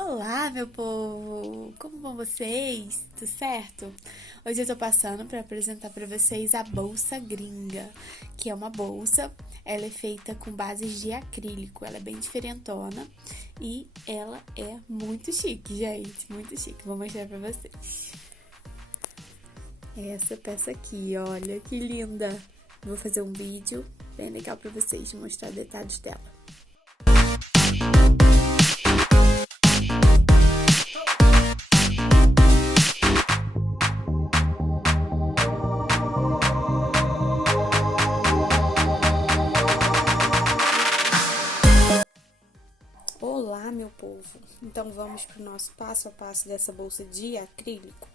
Olá, meu povo! Como vão vocês? Tudo certo? Hoje eu tô passando para apresentar para vocês a bolsa gringa, que é uma bolsa, ela é feita com bases de acrílico, ela é bem diferentona e ela é muito chique, gente, muito chique. Vou mostrar para vocês. Essa peça aqui, olha que linda! Vou fazer um vídeo bem legal para vocês, mostrar detalhes dela. Olá, meu povo! Então vamos para o nosso passo a passo dessa bolsa de acrílico.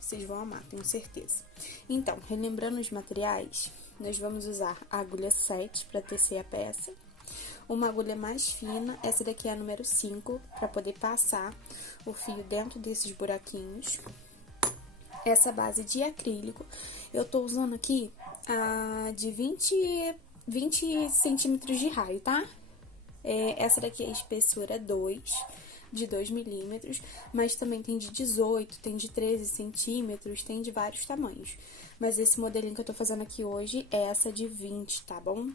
Vocês vão amar, tenho certeza. Então, relembrando os materiais, nós vamos usar a agulha 7 para tecer a peça, uma agulha mais fina, essa daqui é a número 5, para poder passar o fio dentro desses buraquinhos. Essa base de acrílico, eu tô usando aqui a de 20 centímetros de raio, tá? Essa daqui é a espessura 2, de 2 milímetros, mas também tem de 18, tem de 13 centímetros, tem de vários tamanhos. Mas esse modelinho que eu tô fazendo aqui hoje é essa de 20, tá bom?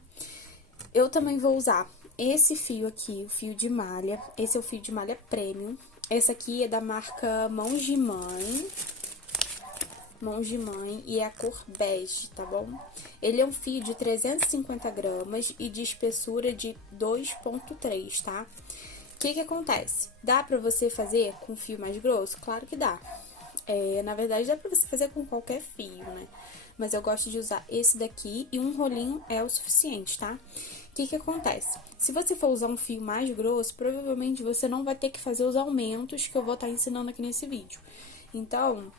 Eu também vou usar esse fio aqui, o fio de malha, esse é o fio de malha premium. Esse aqui é da marca Mãos de Mãe. Mãos de Mãe e é a cor bege, tá bom? Ele é um fio de 350 gramas e de espessura de 2,3, tá? O que acontece? Dá pra você fazer com fio mais grosso? Claro que dá. Na verdade, dá pra você fazer com qualquer fio, né? Mas eu gosto de usar esse daqui e um rolinho é o suficiente, tá? O que acontece? Se você for usar um fio mais grosso, provavelmente você não vai ter que fazer os aumentos que eu vou estar ensinando aqui nesse vídeo. Então,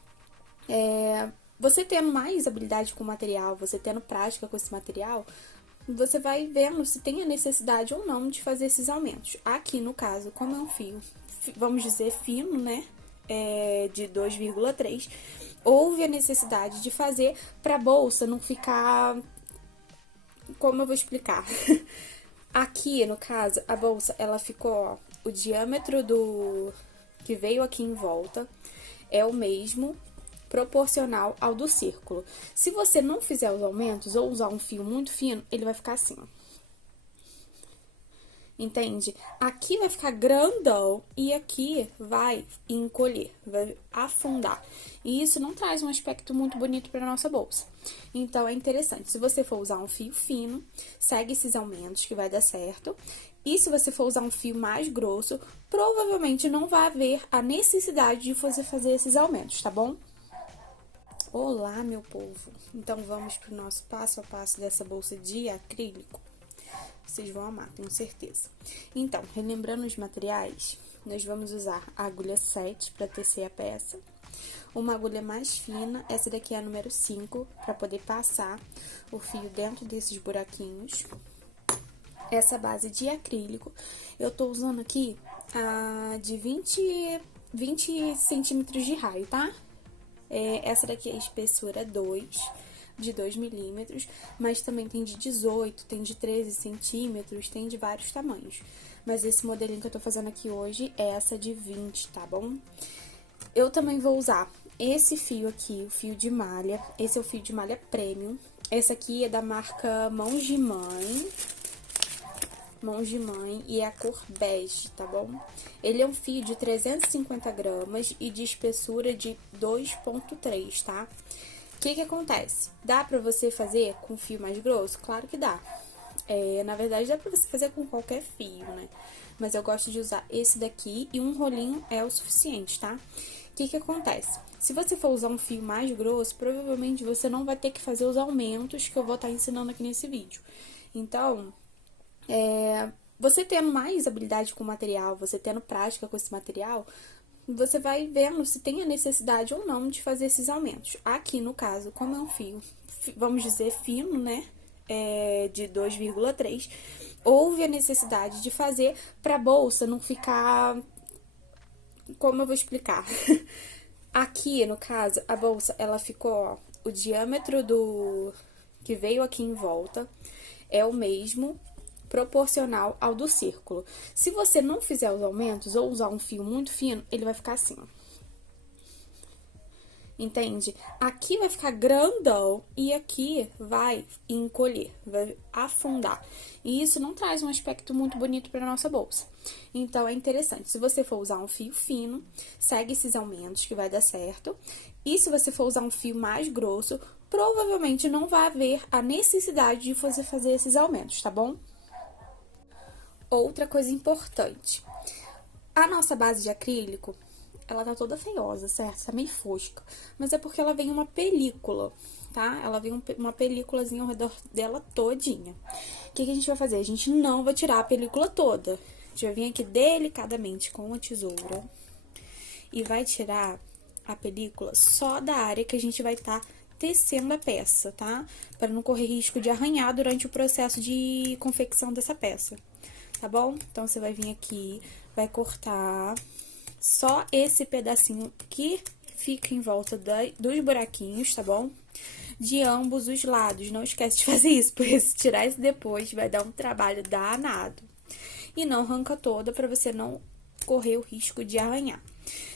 você tendo mais habilidade com o material, você tendo prática com esse material, você vai vendo se tem a necessidade ou não de fazer esses aumentos. Aqui, no caso, como é um fio, vamos dizer, fino, né, de 2,3, houve a necessidade de fazer para a bolsa não ficar... Como eu vou explicar? Aqui, no caso, a bolsa, ela ficou, ó, o diâmetro do... que veio aqui em volta é o mesmo, proporcional ao do círculo. Se você não fizer os aumentos ou usar um fio muito fino, ele vai ficar assim, ó. Entende? Aqui vai ficar grandão e aqui vai encolher, vai afundar. E isso não traz um aspecto muito bonito para nossa bolsa. Então, é interessante. Se você for usar um fio fino, segue esses aumentos que vai dar certo. E se você for usar um fio mais grosso, provavelmente não vai haver a necessidade de você fazer esses aumentos, tá bom? Olá, meu povo! Então, vamos para o nosso passo a passo dessa bolsa de acrílico. Vocês vão amar, tenho certeza. Então, relembrando os materiais, nós vamos usar a agulha 7 para tecer a peça, uma agulha mais fina, essa daqui é a número 5, para poder passar o fio dentro desses buraquinhos. Essa base de acrílico, eu tô usando aqui a de 20 centímetros de raio, tá? Essa daqui é a espessura 2, de 2 milímetros, mas também tem de 18, tem de 13 centímetros, tem de vários tamanhos. Mas esse modelinho que eu tô fazendo aqui hoje é essa de 20, tá bom? Eu também vou usar esse fio aqui, o fio de malha, esse é o fio de malha premium. Esse aqui é da marca Mãos de Mãe. Mãos de Mãe e é a cor bege, tá bom? Ele é um fio de 350 gramas e de espessura de 2,3, tá? O que acontece? Dá pra você fazer com fio mais grosso? Claro que dá. Na verdade, dá pra você fazer com qualquer fio, né? Mas eu gosto de usar esse daqui e um rolinho é o suficiente, tá? O que acontece? Se você for usar um fio mais grosso, provavelmente você não vai ter que fazer os aumentos que eu vou estar ensinando aqui nesse vídeo. Então, você tendo mais habilidade com o material, você tendo prática com esse material, você vai vendo se tem a necessidade ou não de fazer esses aumentos. Aqui, no caso, como é um fio, vamos dizer, fino, né, de 2,3, houve a necessidade de fazer para a bolsa não ficar... Como eu vou explicar? Aqui, no caso, a bolsa, ela ficou, ó, o diâmetro do... que veio aqui em volta é o mesmo, proporcional ao do círculo. Se você não fizer os aumentos ou usar um fio muito fino, ele vai ficar assim, ó. Entende? Aqui vai ficar grandão e aqui vai encolher, vai afundar. E isso não traz um aspecto muito bonito para nossa bolsa. Então, é interessante. Se você for usar um fio fino, segue esses aumentos que vai dar certo. E se você for usar um fio mais grosso, provavelmente não vai haver a necessidade de você fazer esses aumentos, tá bom? Outra coisa importante. A nossa base de acrílico, ela tá toda feiosa, certo? Tá meio fosca. Mas é porque ela vem uma película, tá? Ela vem uma películazinha ao redor dela todinha. O que a gente vai fazer? A gente não vai tirar a película toda. A gente vai vir aqui delicadamente com a tesoura e vai tirar a película só da área que a gente vai estar tecendo a peça, tá? Para não correr risco de arranhar durante o processo de confecção dessa peça, tá bom? Então, você vai vir aqui, vai cortar só esse pedacinho que fica em volta dos buraquinhos, tá bom? De ambos os lados. Não esquece de fazer isso, porque se tirar isso depois vai dar um trabalho danado. E não arranca toda para você não correr o risco de arranhar.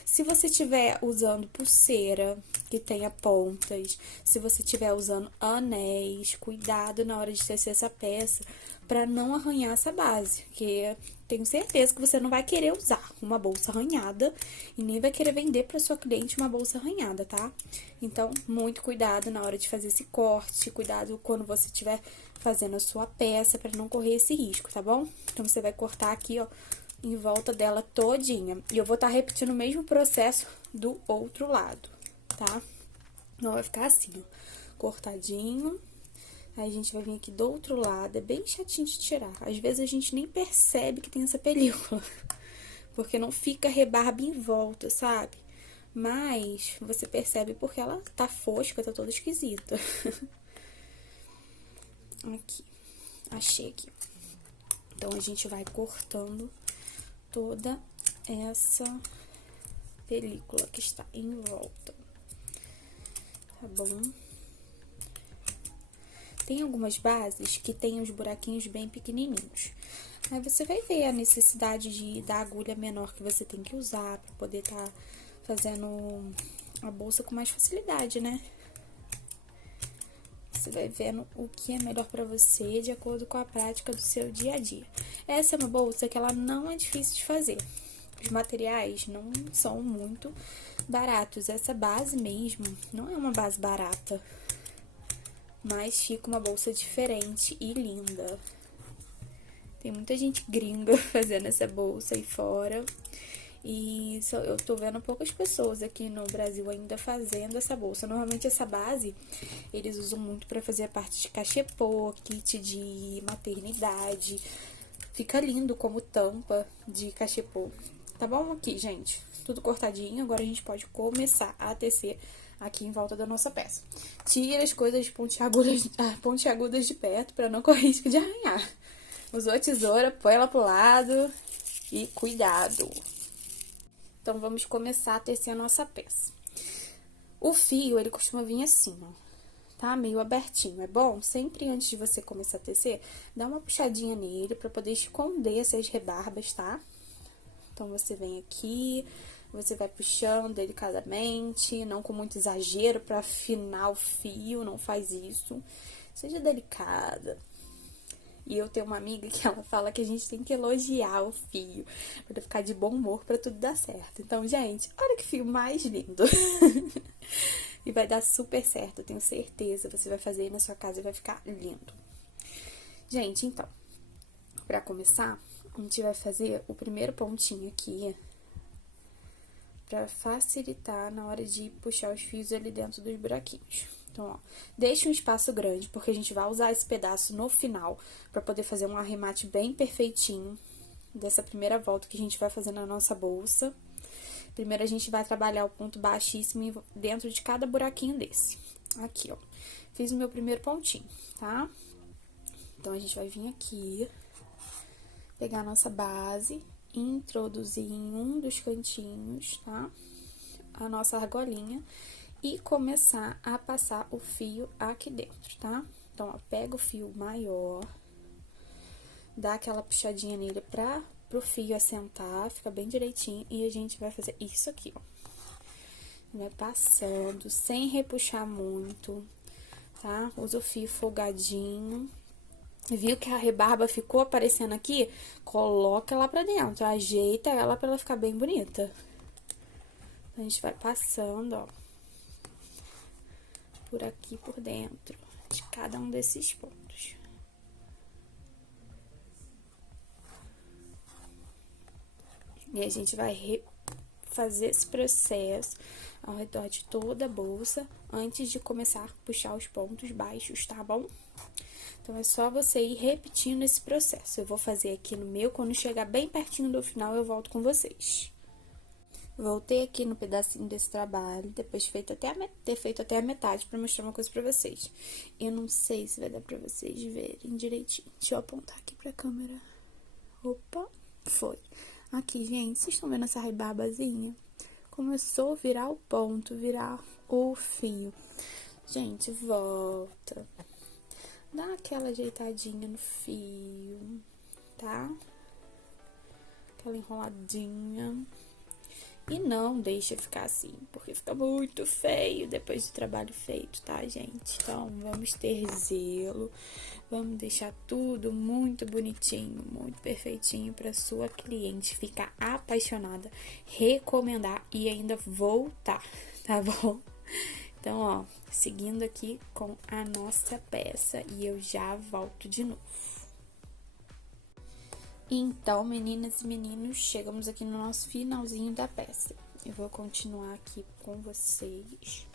Se você estiver usando pulseira que tenha pontas, se você estiver usando anéis, cuidado na hora de tecer essa peça para não arranhar essa base, porque tenho certeza que você não vai querer usar uma bolsa arranhada e nem vai querer vender para sua cliente uma bolsa arranhada, tá? Então, muito cuidado na hora de fazer esse corte, cuidado quando você estiver fazendo a sua peça para não correr esse risco, tá bom? Então, você vai cortar aqui, ó, em volta dela todinha. E eu vou estar repetindo o mesmo processo do outro lado, tá? Então, vai ficar assim, ó, cortadinho. Aí, a gente vai vir aqui do outro lado, é bem chatinho de tirar. Às vezes, a gente nem percebe que tem essa película, porque não fica rebarba em volta, sabe? Mas, você percebe porque ela tá fosca, tá toda esquisita. Aqui, achei aqui. Então, a gente vai cortando toda essa película que está em volta, tá bom? Tem algumas bases que tem os buraquinhos bem pequenininhos. Aí, você vai ver a necessidade da agulha menor que você tem que usar para poder estar fazendo a bolsa com mais facilidade, né? Você vai vendo o que é melhor para você de acordo com a prática do seu dia a dia. Essa é uma bolsa que ela não é difícil de fazer. Os materiais não são muito baratos. Essa base mesmo não é uma base barata, mas fica uma bolsa diferente e linda. Tem muita gente gringa fazendo essa bolsa aí fora. E eu tô vendo poucas pessoas aqui no Brasil ainda fazendo essa bolsa. Normalmente essa base eles usam muito pra fazer a parte de cachepô, kit de maternidade. Fica lindo como tampa de cachepô. Tá bom aqui, gente? Tudo cortadinho. Agora a gente pode começar a tecer aqui em volta da nossa peça. Tira as coisas pontiagudas de perto pra não correr risco de arranhar. Usou a tesoura, põe ela pro lado e cuidado. Então, vamos começar a tecer a nossa peça. O fio, ele costuma vir assim, ó, tá? Meio abertinho. É bom, sempre antes de você começar a tecer, dá uma puxadinha nele pra poder esconder essas rebarbas, tá? Então, você vem aqui, você vai puxando delicadamente, não com muito exagero pra afinar o fio, não faz isso. Seja delicada. E eu tenho uma amiga que ela fala que a gente tem que elogiar o fio pra ficar de bom humor pra tudo dar certo. Então, gente, olha que fio mais lindo. E vai dar super certo, eu tenho certeza. Você vai fazer aí na sua casa e vai ficar lindo. Gente, então, pra começar, a gente vai fazer o primeiro pontinho aqui pra facilitar na hora de puxar os fios ali dentro dos buraquinhos. Então, ó, deixa um espaço grande, porque a gente vai usar esse pedaço no final pra poder fazer um arremate bem perfeitinho dessa primeira volta que a gente vai fazer na nossa bolsa. Primeiro, a gente vai trabalhar o ponto baixíssimo dentro de cada buraquinho desse. Aqui, ó. Fiz o meu primeiro pontinho, tá? Então, a gente vai vir aqui, pegar a nossa base, introduzir em um dos cantinhos, tá? A nossa argolinha. E começar a passar o fio aqui dentro, tá? Então, ó, pega o fio maior, Dá aquela puxadinha nele pro fio assentar, fica bem direitinho. E a gente vai fazer isso aqui, ó. Vai passando, sem repuxar muito, tá? Usa o fio folgadinho. Viu que a rebarba ficou aparecendo aqui? Coloca ela pra dentro, ajeita ela pra ela ficar bem bonita. A gente vai passando, ó, por aqui, por dentro, de cada um desses pontos. E a gente vai fazer esse processo ao redor de toda a bolsa antes de começar a puxar os pontos baixos, tá bom? Então, é só você ir repetindo esse processo. Eu vou fazer aqui no meu, quando chegar bem pertinho do final, eu volto com vocês. Voltei aqui no pedacinho desse trabalho, depois de ter feito até a metade, pra mostrar uma coisa pra vocês. Eu não sei se vai dar pra vocês verem direitinho. Deixa eu apontar aqui pra câmera. Opa, foi. Aqui, gente, vocês estão vendo essa rebarbazinha? Começou a virar o ponto, virar o fio. Gente, volta. Dá aquela ajeitadinha no fio, tá? Aquela enroladinha. E não deixa ficar assim, porque fica muito feio depois do trabalho feito, tá, gente? Então, vamos ter zelo, vamos deixar tudo muito bonitinho, muito perfeitinho para sua cliente ficar apaixonada, recomendar e ainda voltar, tá bom? Então, ó, seguindo aqui com a nossa peça e eu já volto de novo. Então, meninas e meninos, chegamos aqui no nosso finalzinho da peça. Eu vou continuar aqui com vocês.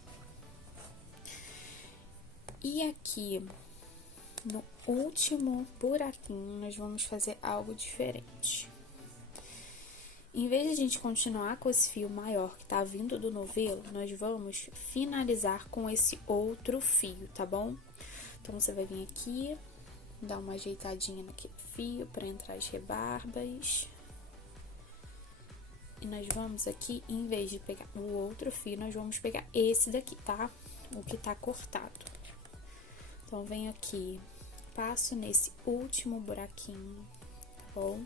E aqui, no último buraquinho, nós vamos fazer algo diferente. Em vez de a gente continuar com esse fio maior que tá vindo do novelo, nós vamos finalizar com esse outro fio, tá bom? Então, você vai vir aqui, dar uma ajeitadinha naquele fio para entrar as rebarbas. E nós vamos aqui, em vez de pegar o outro fio, nós vamos pegar esse daqui, tá? O que tá cortado. Então, venho aqui, passo nesse último buraquinho, tá bom?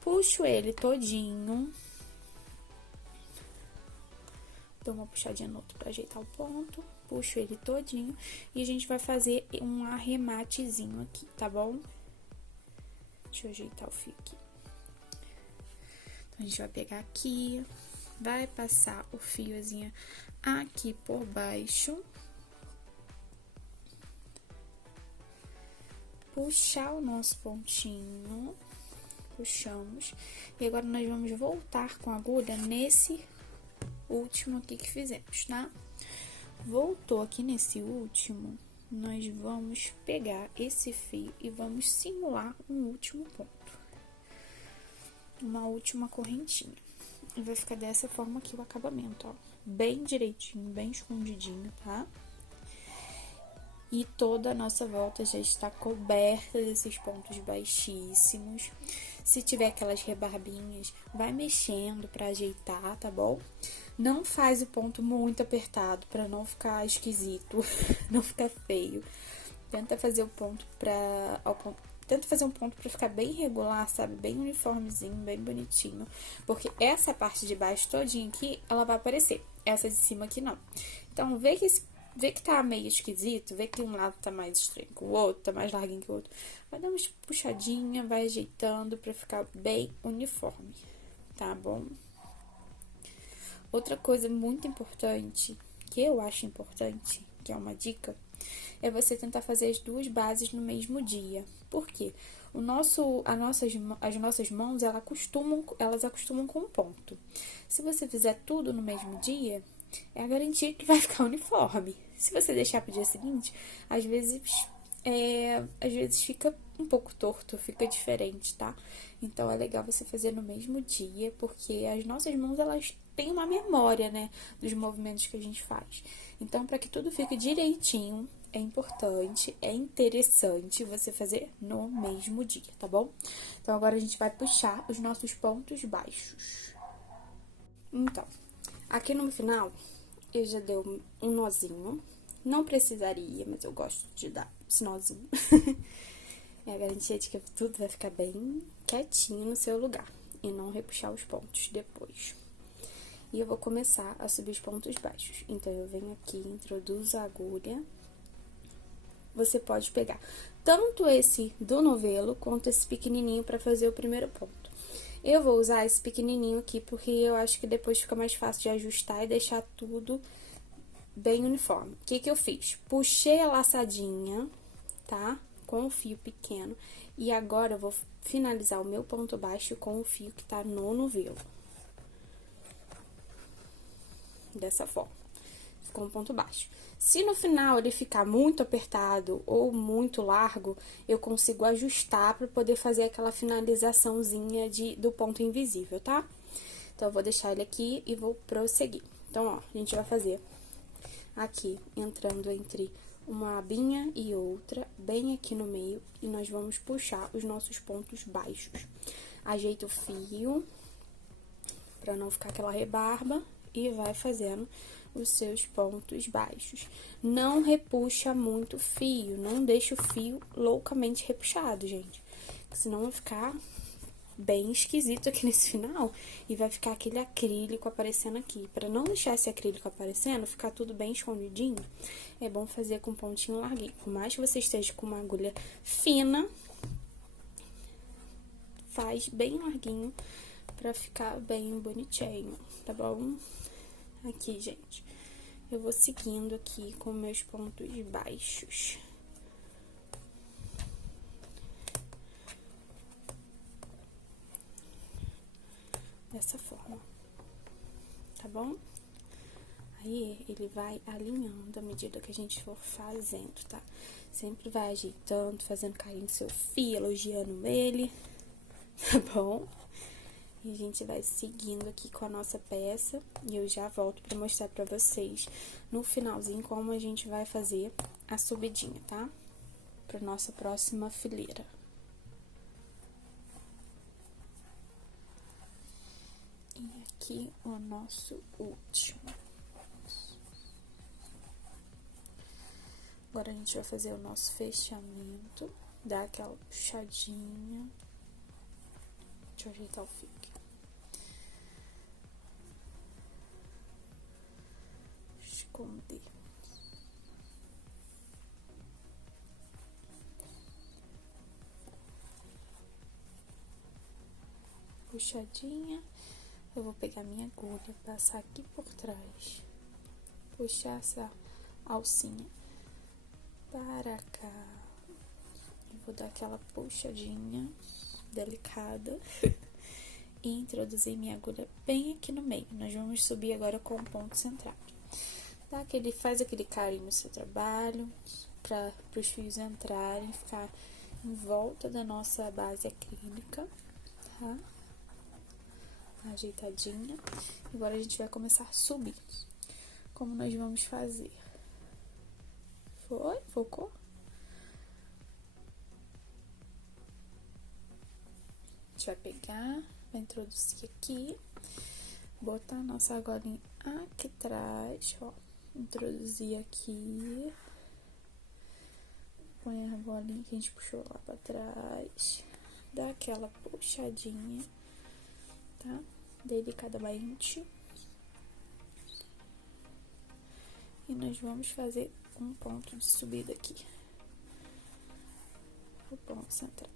Puxo ele todinho. Dou uma puxadinha no outro pra ajeitar o ponto. Puxo ele todinho. E a gente vai fazer um arrematezinho aqui, tá bom? Deixa eu ajeitar o fio aqui. Então, a gente vai pegar aqui. Vai passar o fiozinho aqui por baixo. Puxar o nosso pontinho. Puxamos. E agora, nós vamos voltar com a agulha nesse último aqui que fizemos, tá? Voltou aqui nesse último, nós vamos pegar esse fio e vamos simular um último ponto. Uma última correntinha. E vai ficar dessa forma aqui o acabamento, ó. Bem direitinho, bem escondidinho, tá? E toda a nossa volta já está coberta desses pontos baixíssimos. Se tiver aquelas rebarbinhas, vai mexendo pra ajeitar, tá bom? Não faz o ponto muito apertado pra não ficar esquisito, não ficar feio. Tenta fazer Tenta fazer um ponto pra ficar bem regular, sabe? Bem uniformezinho, bem bonitinho. Porque essa parte de baixo todinha aqui, ela vai aparecer. Essa de cima aqui não. Então, vê que tá meio esquisito, vê que um lado tá mais estranho que o outro, tá mais larguinho que o outro. Vai dar uma puxadinha, vai ajeitando pra ficar bem uniforme, tá bom? Outra coisa muito importante, que eu acho importante, que é uma dica, é você tentar fazer as duas bases no mesmo dia. Por quê? As nossas mãos, elas acostumam com um ponto. Se você fizer tudo no mesmo dia, é a garantia que vai ficar uniforme. Se você deixar pro dia seguinte, às vezes fica um pouco torto, fica diferente, tá? Então, é legal você fazer no mesmo dia, porque as nossas mãos, elas têm uma memória, né, dos movimentos que a gente faz. Então, para que tudo fique direitinho, é importante, é interessante você fazer no mesmo dia, tá bom? Então, agora a gente vai puxar os nossos pontos baixos. Então, aqui no final, eu já dei um nozinho. Não precisaria, mas eu gosto de dar esse nozinho. É a garantia de que tudo vai ficar bem quietinho no seu lugar e não repuxar os pontos depois. E eu vou começar a subir os pontos baixos. Então, eu venho aqui, introduzo a agulha. Você pode pegar tanto esse do novelo quanto esse pequenininho para fazer o primeiro ponto. Eu vou usar esse pequenininho aqui porque eu acho que depois fica mais fácil de ajustar e deixar tudo bem uniforme. O que que eu fiz? Puxei a laçadinha, tá? Com o fio pequeno. E agora eu vou finalizar o meu ponto baixo com o fio que tá no novelo. Dessa forma. Ficou um ponto baixo. Se no final ele ficar muito apertado ou muito largo, eu consigo ajustar para poder fazer aquela finalizaçãozinha do ponto invisível, tá? Então, eu vou deixar ele aqui e vou prosseguir. Então, ó, a gente vai fazer aqui, entrando entre uma abinha e outra, bem aqui no meio, e nós vamos puxar os nossos pontos baixos. Ajeita o fio, pra não ficar aquela rebarba, e vai fazendo os seus pontos baixos. Não repuxa muito o fio, não deixa o fio loucamente repuxado, gente. Senão vai ficar bem esquisito aqui nesse final e vai ficar aquele acrílico aparecendo aqui. Pra não deixar esse acrílico aparecendo, ficar tudo bem escondidinho, é bom fazer com pontinho larguinho. Por mais que você esteja com uma agulha fina, faz bem larguinho pra ficar bem bonitinho, tá bom? Aqui, gente, eu vou seguindo aqui com meus pontos baixos. Dessa forma, tá bom? Aí, ele vai alinhando à medida que a gente for fazendo, tá? Sempre vai ajeitando, fazendo carinho no seu fio, elogiando ele, tá bom? E a gente vai seguindo aqui com a nossa peça, e eu já volto pra mostrar pra vocês no finalzinho como a gente vai fazer a subidinha, tá? Pra nossa próxima fileira. E aqui o nosso último. Agora, a gente vai fazer o nosso fechamento, dar aquela puxadinha. Deixa eu ajeitar o fio aqui. Esconder. Puxadinha. Eu vou pegar minha agulha, passar aqui por trás. Puxar essa alcinha para cá. Eu vou dar aquela puxadinha delicada e introduzir minha agulha bem aqui no meio. Nós vamos subir agora com o ponto centrado. Faz aquele carinho no seu trabalho, para os fios entrarem, ficar em volta da nossa base acrílica, tá? Ajeitadinha. Agora, a gente vai começar a subir. Como nós vamos fazer? Foi? Focou? A gente vai pegar, vai introduzir aqui, botar a nossa argolinha aqui atrás, ó. Introduzir aqui, põe a argolinha que a gente puxou lá pra trás, dá aquela puxadinha, tá? Delicadamente. E nós vamos fazer um ponto de subida aqui. O ponto centrado.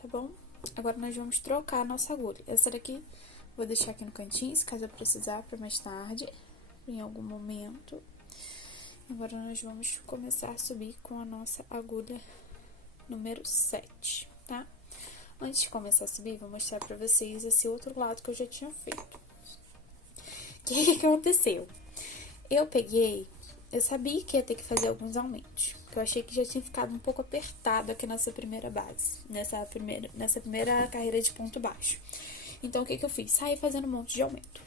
Tá bom? Agora, nós vamos trocar a nossa agulha. Essa daqui, vou deixar aqui no cantinho, se caso eu precisar pra mais tarde, em algum momento. Agora, nós vamos começar a subir com a nossa agulha número 7, tá? Antes de começar a subir, vou mostrar pra vocês esse outro lado que eu já tinha feito. O que aconteceu? Eu sabia que ia ter que fazer alguns aumentos, porque eu achei que já tinha ficado um pouco apertado aqui nessa primeira base, nessa primeira carreira de ponto baixo. Então, o que eu fiz? Saí fazendo um monte de aumento.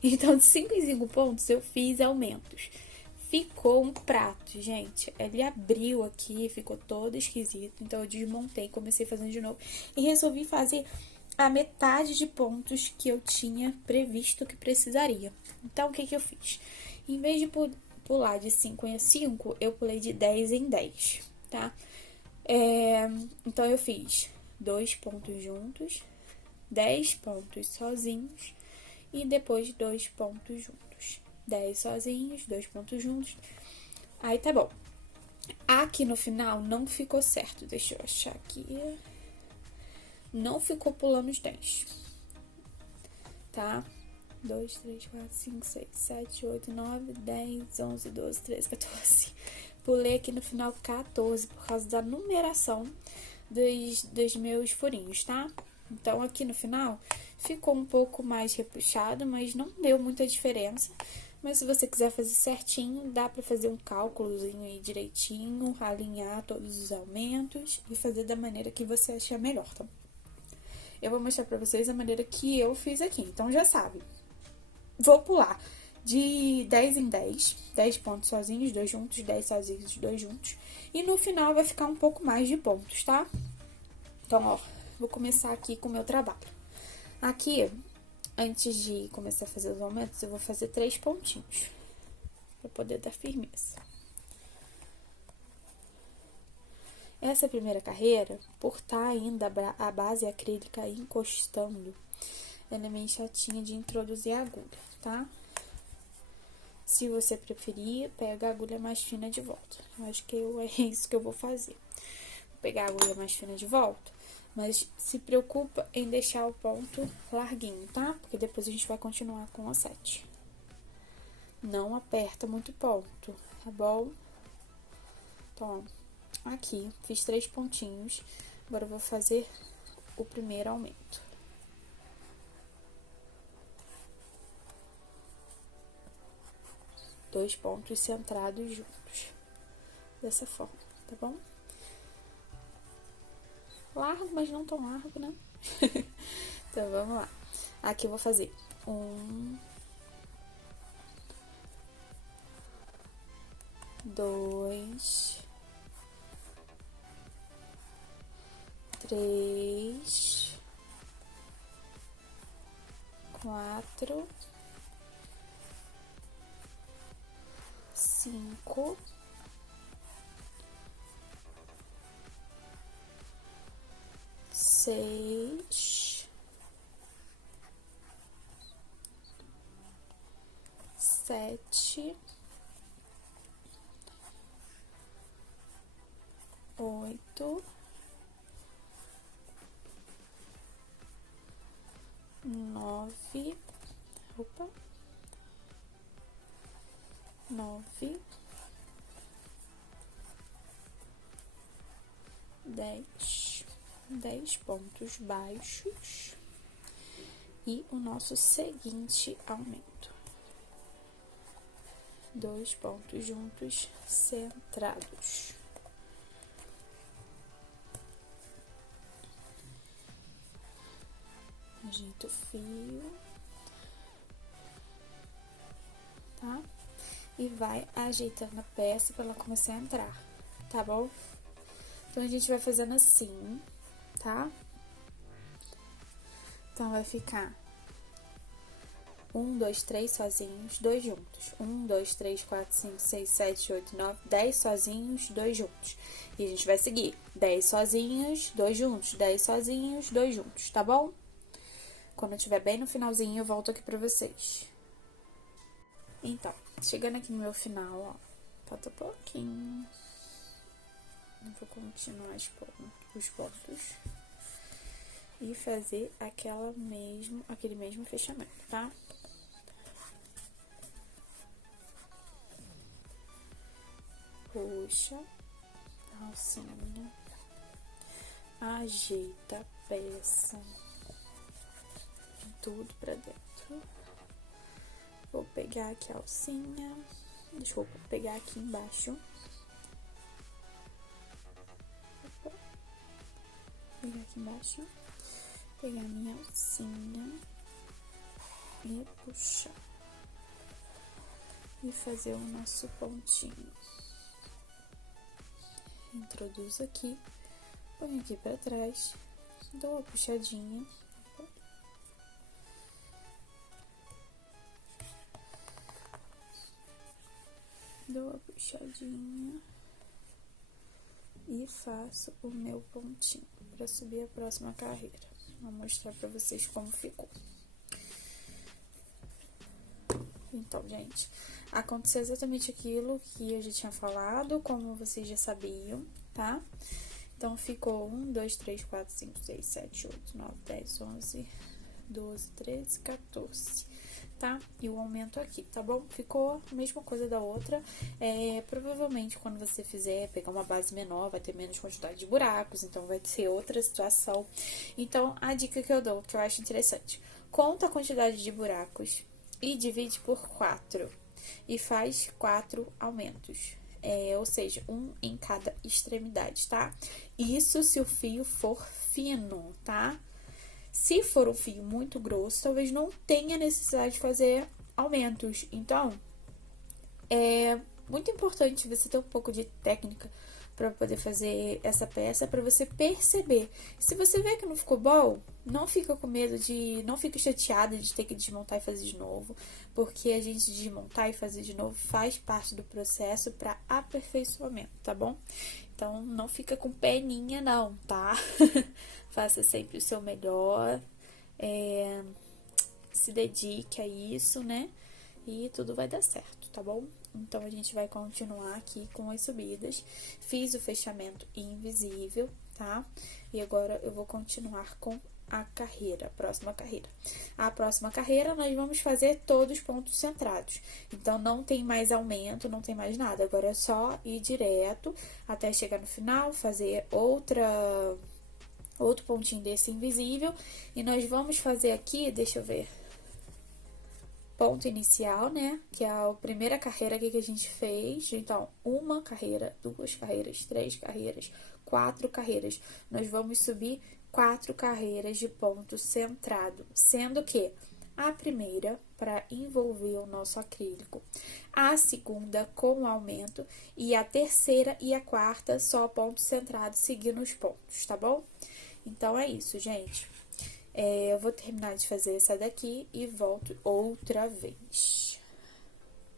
Então, de 5 em 5 pontos, eu fiz aumentos. Ficou um prato, gente. Ele abriu aqui, ficou todo esquisito. Então, eu desmontei, comecei fazendo de novo. E resolvi fazer a metade de pontos que eu tinha previsto que precisaria. Então, o que eu fiz? Em vez de pular de 5 em 5, eu pulei de 10 em 10, tá? Então, eu fiz 2 pontos juntos, 10 pontos sozinhos e depois 2 pontos juntos. 10 sozinhos, 2 pontos juntos. Aí, tá bom. Aqui no final não ficou certo. Deixa eu achar aqui. Não ficou pulando os 10. Tá? 2, 3, 4, 5, 6, 7, 8, 9, 10, 11, 12, 13, 14. Pulei aqui no final 14 por causa da numeração dos meus furinhos, tá? Então, aqui no final ficou um pouco mais repuxado, mas não deu muita diferença. Mas se você quiser fazer certinho, dá pra fazer um cálculozinho aí direitinho, alinhar todos os aumentos e fazer da maneira que você achar melhor, tá? Eu vou mostrar pra vocês a maneira que eu fiz aqui, então já sabe. Vou pular de 10 em 10, 10 pontos sozinhos, 2 juntos, 10 sozinhos, 2 juntos. E no final vai ficar um pouco mais de pontos, tá? Então, ó, vou começar aqui com o meu trabalho. Aqui, antes de começar a fazer os aumentos, eu vou fazer 3 pontinhos, pra poder dar firmeza. Essa primeira carreira, por estar ainda a base acrílica encostando, ela é meio chatinha de introduzir a agulha, tá? Se você preferir, pega a agulha mais fina de volta. Eu acho que é isso que eu vou fazer. Vou pegar a agulha mais fina de volta, mas se preocupa em deixar o ponto larguinho, tá? Porque depois a gente vai continuar com o 7. Não aperta muito ponto, tá bom? Então, aqui, fiz 3 pontinhos. Agora eu vou fazer o primeiro aumento. Dois pontos centrados juntos. Dessa forma, tá bom? Largo, mas não tão largo, né? Então, vamos lá. Aqui eu vou fazer 1, 2, 3, 4, 5, 6, 7, 8, 9, 10 pontos baixos e o nosso seguinte aumento. 2 pontos juntos centrados. Ajeita o fio, tá? E vai ajeitando a peça para ela começar a entrar, tá bom? Então, a gente vai fazendo assim, tá? Então, vai ficar 1, 2, 3 sozinhos, 2 juntos. 1, 2, 3, 4, 5, 6, 7, 8, 9, 10 sozinhos, 2 juntos. E a gente vai seguir 10 sozinhos, 2 juntos, 10 sozinhos, 2 juntos, tá bom? Quando eu estiver bem no finalzinho, eu volto aqui pra vocês. Então, chegando aqui no meu final, ó, falta pouquinho. Eu vou continuar os pontos e fazer aquele mesmo fechamento, tá? Puxa a alcinha, ajeita a peça, tudo pra dentro. Vou pegar aqui a alcinha, deixa eu pegar aqui embaixo. Pegar aqui embaixo, pegar minha alcinha e puxar. E fazer o nosso pontinho. Introduzo aqui, ponho aqui pra trás, dou uma puxadinha. Dou uma puxadinha. e faço o meu pontinho para subir a próxima carreira. Vou mostrar para vocês como ficou. Então, gente, aconteceu exatamente aquilo que eu já tinha falado, como vocês já sabiam, tá? Então, ficou 1, 2, 3, 4, 5, 6, 7, 8, 9, 10, 11, 12, 13, 14, tá? E o aumento aqui, tá bom? Ficou a mesma coisa da outra. Provavelmente, quando você fizer, pegar uma base menor, vai ter menos quantidade de buracos, então vai ser outra situação. Então, a dica que eu dou, que eu acho interessante, conta a quantidade de buracos e divide por 4 e faz 4 aumentos. Ou seja, um em cada extremidade, tá? Isso se o fio for fino, tá? Se for um fio muito grosso, talvez não tenha necessidade de fazer aumentos. Então, é muito importante você ter um pouco de técnica para poder fazer essa peça, para você perceber. Se você vê que não ficou bom, não fica com medo não fica chateada de ter que desmontar e fazer de novo, porque a gente desmontar e fazer de novo faz parte do processo para aperfeiçoamento, tá bom? Então, não fica com peninha não, tá? Faça sempre o seu melhor, se dedique a isso, né? E tudo vai dar certo, tá bom? Então, a gente vai continuar aqui com as subidas. Fiz o fechamento invisível, tá? E agora, eu vou continuar com a carreira, a próxima carreira. A próxima carreira, nós vamos fazer todos os pontos centrados. Então, não tem mais aumento, não tem mais nada. Agora, é só ir direto até chegar no final, fazer outro pontinho desse invisível. E nós vamos fazer aqui, deixa eu ver, ponto inicial, né? Que é a primeira carreira aqui que a gente fez. Então, uma carreira, duas carreiras, três carreiras, 4 carreiras. Nós vamos subir 4 carreiras de ponto centrado, sendo que a primeira para envolver o nosso acrílico, a segunda com aumento e a terceira e a quarta só ponto centrado seguindo os pontos, tá bom? Então, é isso, gente. Eu vou terminar de fazer essa daqui e volto outra vez.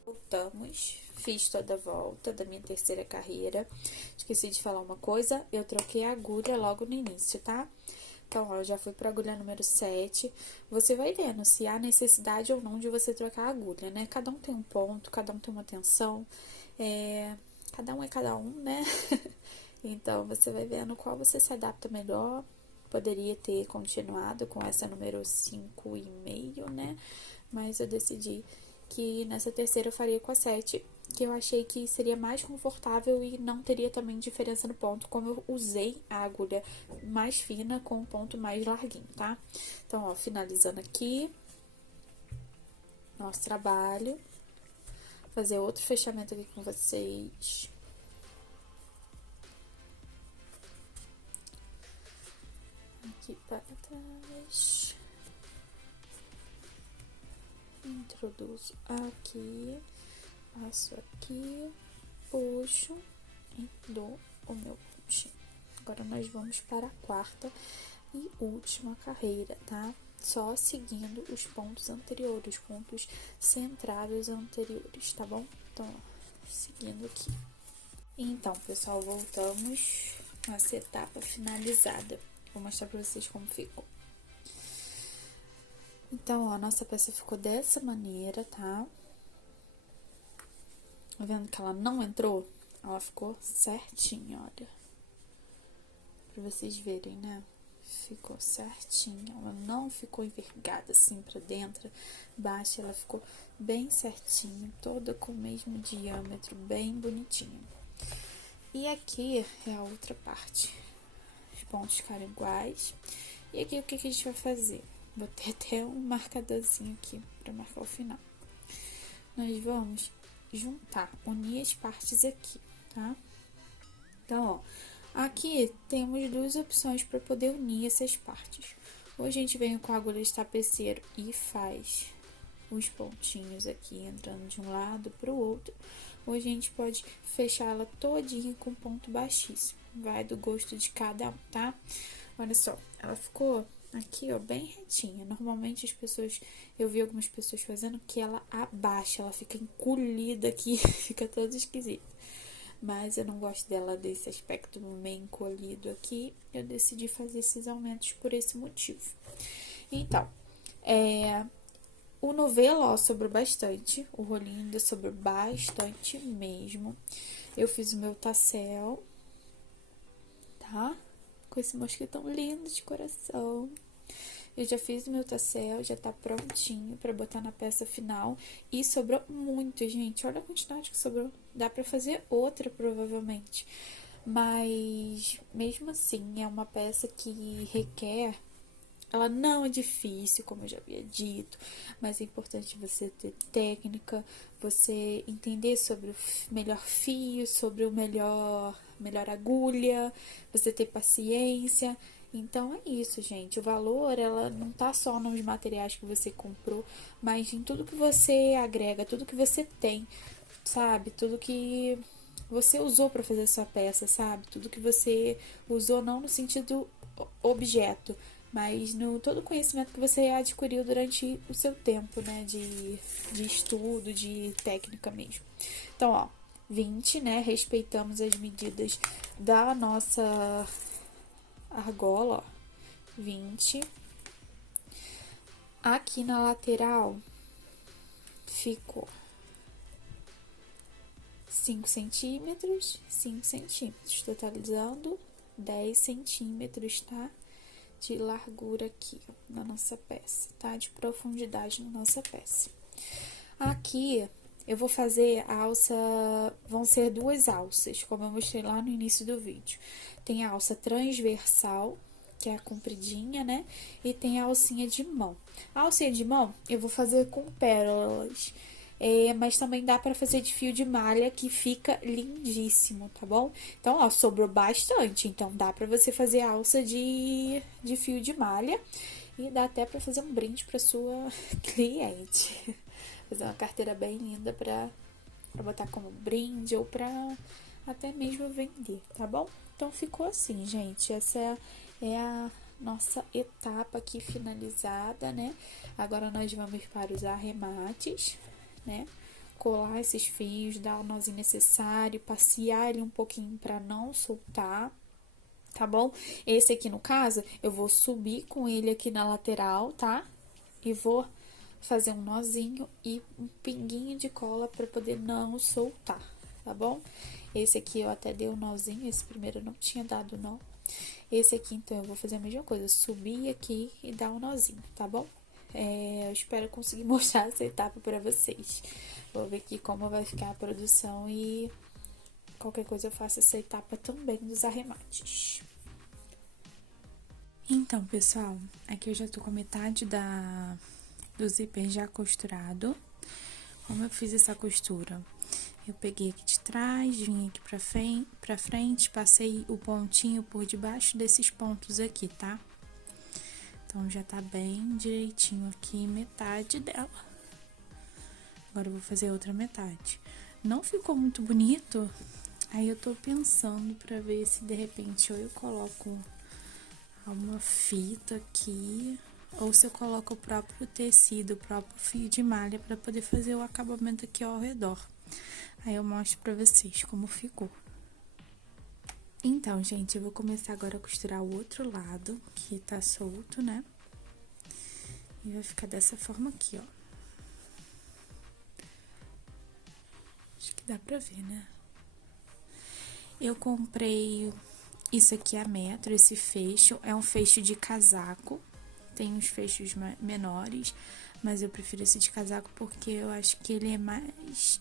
Voltamos, fiz toda a volta da minha terceira carreira. Esqueci de falar uma coisa, eu troquei a agulha logo no início, tá? Então, ó, já fui pra agulha número 7. Você vai vendo se há necessidade ou não de você trocar a agulha, né? Cada um tem um ponto, cada um tem uma tensão. Cada um é cada um, né? Então, você vai vendo qual você se adapta melhor. Poderia ter continuado com essa número 5,5, né? Mas eu decidi que nessa terceira eu faria com a 7, que eu achei que seria mais confortável e não teria também diferença no ponto, como eu usei a agulha mais fina com o ponto mais larguinho, tá? Então, ó, finalizando aqui nosso trabalho. Fazer outro fechamento aqui com vocês. Aqui para trás. Introduzo aqui, passo aqui, puxo e dou o meu pontinho. Agora, nós vamos para a quarta e última carreira, tá? Só seguindo os pontos anteriores, os pontos centrados anteriores, tá bom? Então, ó, seguindo aqui. Então, pessoal, voltamos com essa etapa finalizada. Vou mostrar pra vocês como ficou. Então, ó, a nossa peça ficou dessa maneira, tá? Tá vendo que ela não entrou? Ela ficou certinha, olha. Pra vocês verem, né? Ficou certinha. Ela não ficou envergada assim pra dentro, baixa. Ela ficou bem certinha, toda com o mesmo diâmetro, bem bonitinha. E aqui é a outra parte. Os pontos ficaram iguais. E aqui, o que a gente vai fazer? Vou ter até um marcadorzinho aqui para marcar o final. Nós vamos juntar, unir as partes aqui, tá? Então, ó, aqui temos duas opções para poder unir essas partes. Ou a gente vem com a agulha de tapeceiro e faz os pontinhos aqui entrando de um lado para o outro. Ou a gente pode fechar ela todinha com ponto baixíssimo. Vai do gosto de cada um, tá? Olha só, ela ficou aqui, ó, bem retinha. Normalmente eu vi algumas pessoas fazendo que ela abaixa, ela fica encolhida aqui, fica toda esquisita. mas eu não gosto dela desse aspecto meio encolhido aqui. Eu decidi fazer esses aumentos por esse motivo. Então, o novelo, ó, sobrou bastante. O rolinho ainda sobrou bastante mesmo. Eu fiz o meu tassel, tá? Com esse mosquitão lindo de coração. Eu já fiz o meu tassel, já tá prontinho pra botar na peça final. E sobrou muito, gente. Olha a quantidade que sobrou. Dá pra fazer outra, provavelmente. Mas, mesmo assim, é uma peça que requer... Ela não é difícil, como eu já havia dito, mas é importante você ter técnica, você entender sobre o melhor fio, sobre o melhor agulha, você ter paciência. Então é isso, gente. O valor, ela não tá só nos materiais que você comprou, mas em tudo que você agrega, tudo que você tem, sabe? Tudo que você usou para fazer sua peça, sabe? Tudo que você usou não no sentido objeto, mas no todo o conhecimento que você adquiriu durante o seu tempo, né, de estudo, de técnica mesmo. Então, ó, 20, né, respeitamos as medidas da nossa argola, ó, 20. Aqui na lateral ficou 5 centímetros, 5 centímetros, totalizando 10 centímetros, tá? De largura aqui, ó, na nossa peça, tá? De profundidade na nossa peça. Aqui, eu vou fazer a alça, vão ser duas alças, como eu mostrei lá no início do vídeo. Tem a alça transversal, que é a compridinha, né? E tem a alcinha de mão. A alcinha de mão, eu vou fazer com pérolas. Mas também dá pra fazer de fio de malha, que fica lindíssimo, tá bom? Então, ó, sobrou bastante, então dá pra você fazer alça de fio de malha e dá até pra fazer um brinde pra sua cliente. Fazer uma carteira bem linda pra botar como brinde ou pra até mesmo vender, tá bom? Então, ficou assim, gente. Essa é a nossa etapa aqui finalizada, né? Agora nós vamos para os arremates, né? Colar esses fios, dar o nozinho necessário, passear ele um pouquinho para não soltar, tá bom? Esse aqui, no caso, eu vou subir com ele aqui na lateral, tá? E vou fazer um nozinho e um pinguinho de cola para poder não soltar, tá bom? Esse aqui eu até dei um nozinho, esse primeiro eu não tinha dado nó. Esse aqui, então, eu vou fazer a mesma coisa, subir aqui e dar um nozinho, tá bom? Eu espero conseguir mostrar essa etapa para vocês. Vou ver aqui como vai ficar a produção e qualquer coisa eu faço essa etapa também dos arremates. Então, pessoal, aqui eu já tô com a metade do zíper já costurado. Como eu fiz essa costura? Eu peguei aqui de trás, vim aqui pra frente, passei o pontinho por debaixo desses pontos aqui, tá? Então, já tá bem direitinho aqui, metade dela. Agora, eu vou fazer a outra metade. Não ficou muito bonito, aí eu tô pensando pra ver se, de repente, ou eu coloco uma fita aqui, ou se eu coloco o próprio tecido, o próprio fio de malha, pra poder fazer o acabamento aqui ao redor. Aí, eu mostro pra vocês como ficou. Então, gente, eu vou começar agora a costurar o outro lado, que tá solto, né? E vai ficar dessa forma aqui, ó. Acho que dá pra ver, né? Eu comprei isso aqui a metro, esse fecho. É um fecho de casaco. Tem uns fechos menores, mas eu prefiro esse de casaco porque eu acho que ele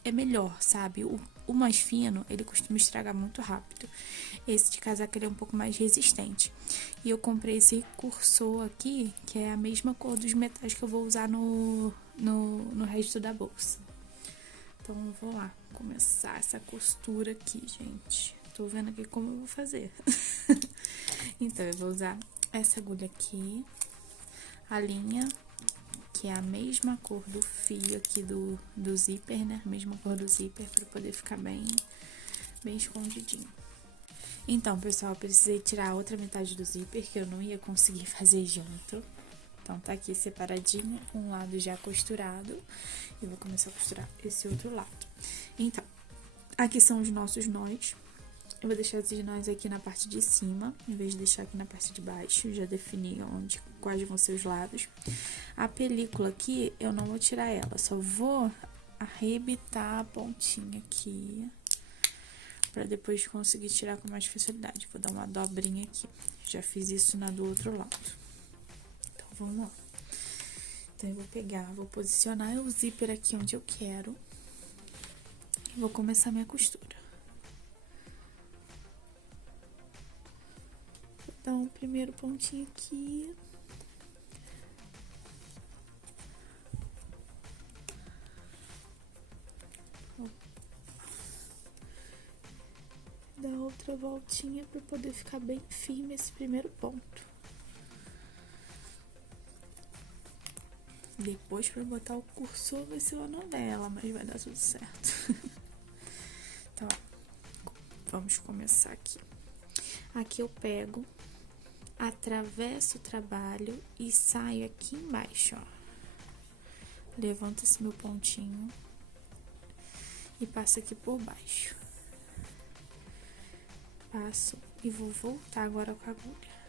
é melhor, sabe? O mais fino, ele costuma estragar muito rápido. Esse de casaco, ele é um pouco mais resistente. E eu comprei esse cursor aqui, que é a mesma cor dos metais que eu vou usar no resto da bolsa. Então, eu vou lá começar essa costura aqui, gente. Tô vendo aqui como eu vou fazer. Então, eu vou usar essa agulha aqui, a linha, que é a mesma cor do fio aqui do zíper, né? A mesma cor do zíper, pra poder ficar bem escondidinho. Então, pessoal, eu precisei tirar a outra metade do zíper, que eu não ia conseguir fazer junto. Então, tá aqui separadinho, um lado já costurado. E vou começar a costurar esse outro lado. Então, Aqui são os nossos nós. Eu vou deixar esses nós aqui na parte de cima, em vez de deixar aqui na parte de baixo. Já defini quais vão ser os lados. A película aqui, eu não vou tirar ela, só vou arrebitar a pontinha aqui, pra depois conseguir tirar com mais facilidade. Vou dar uma dobrinha aqui. Já fiz isso na do outro lado. Então, vamos lá. Então, eu vou pegar, vou posicionar o zíper aqui onde eu quero. E vou começar minha costura. Vou dar um primeiro pontinho aqui. Dar outra voltinha para poder ficar bem firme esse primeiro ponto. Depois, para botar o cursor, vai ser uma novela, mas vai dar tudo certo. Então, ó, vamos começar aqui. Aqui eu pego, atravesso o trabalho e saio aqui embaixo, ó. Levanto esse meu pontinho e passo aqui por baixo. Passo e vou voltar agora com a agulha.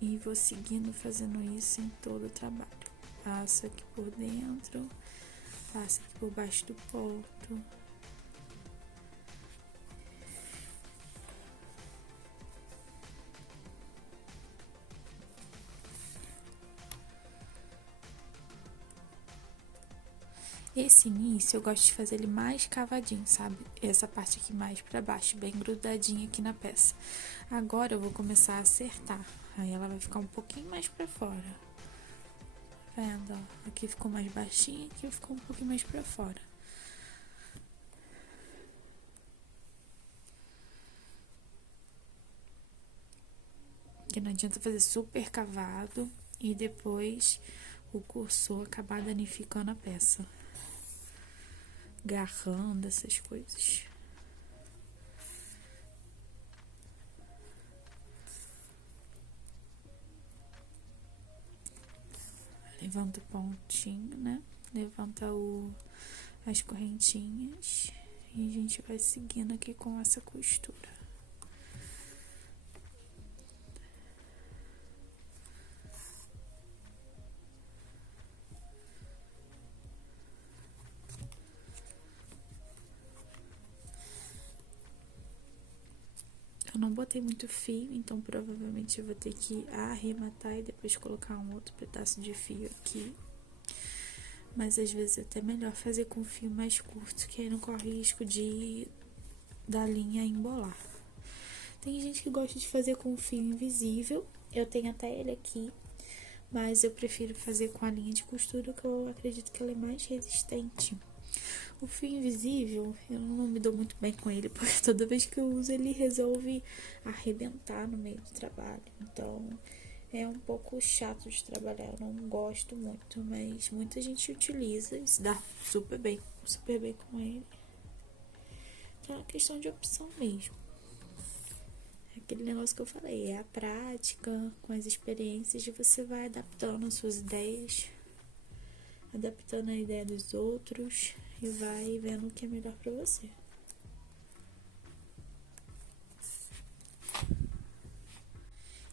E vou seguindo fazendo isso em todo o trabalho. Passo aqui por dentro, passo aqui por baixo do ponto. Esse início eu gosto de fazer ele mais cavadinho, sabe? Essa parte aqui mais pra baixo, bem grudadinha aqui na peça. Agora eu vou começar a acertar. Aí ela vai ficar um pouquinho mais pra fora. Tá vendo, ó? Aqui ficou mais baixinho, aqui ficou um pouquinho mais pra fora. Porque não adianta fazer super cavado e depois o cursor acabar danificando a peça. Garrando, essas coisas. Levanta o pontinho, né? Levanta as correntinhas e a gente vai seguindo aqui com essa costura. Eu não botei muito fio, então provavelmente eu vou ter que arrematar e depois colocar um outro pedaço de fio aqui. Mas às vezes é até melhor fazer com fio mais curto, que aí não corre risco da linha embolar. Tem gente que gosta de fazer com fio invisível, eu tenho até ele aqui, mas eu prefiro fazer com a linha de costura, que eu acredito que ela é mais resistente. O fio invisível, eu não me dou muito bem com ele, porque toda vez que eu uso ele resolve arrebentar no meio do trabalho. Então, é um pouco chato de trabalhar, eu não gosto muito, mas muita gente utiliza e se dá super bem com ele. Então, é uma questão de opção mesmo. É aquele negócio que eu falei, é a prática, com as experiências, e você vai adaptando as suas ideias, adaptando a ideia dos outros e vai vendo o que é melhor pra você.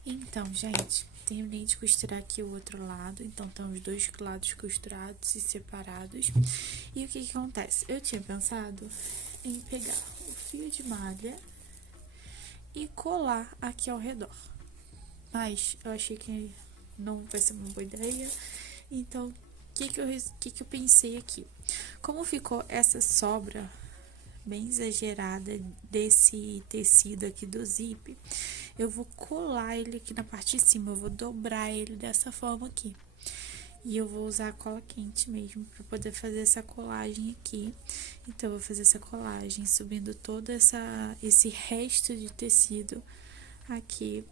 Então, gente, terminei de costurar aqui o outro lado. Então, estão os dois lados costurados e separados. E o que acontece? Eu tinha pensado em pegar o fio de malha e colar aqui ao redor. Mas eu achei que não vai ser uma boa ideia. Então, o que eu pensei aqui? Como ficou essa sobra bem exagerada desse tecido aqui do zip, eu vou colar ele aqui na parte de cima, eu vou dobrar ele dessa forma aqui. E eu vou usar a cola quente mesmo para poder fazer essa colagem aqui. Então, eu vou fazer essa colagem subindo todo esse resto de tecido aqui,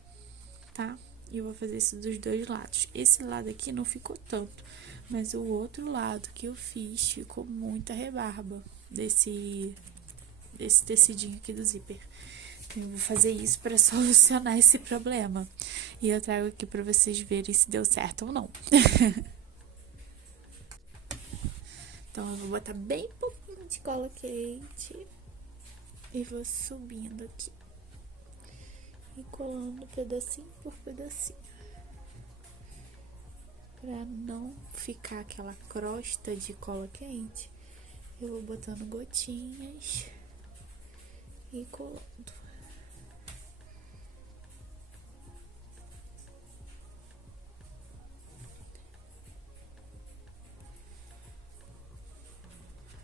tá? E eu vou fazer isso dos dois lados. Esse lado aqui não ficou tanto, mas o outro lado que eu fiz ficou muita rebarba desse tecidinho aqui do zíper. Eu vou fazer isso para solucionar esse problema. E eu trago aqui para vocês verem se deu certo ou não. Então, eu vou botar bem pouquinho de cola quente e vou subindo aqui e colando pedacinho por pedacinho, pra não ficar aquela crosta de cola quente. Eu vou botando gotinhas e colando.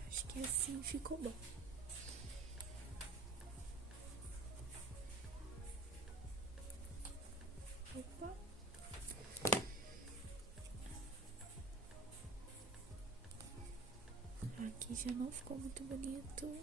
Acho que assim ficou bom. Opa. Aqui já não ficou muito bonito.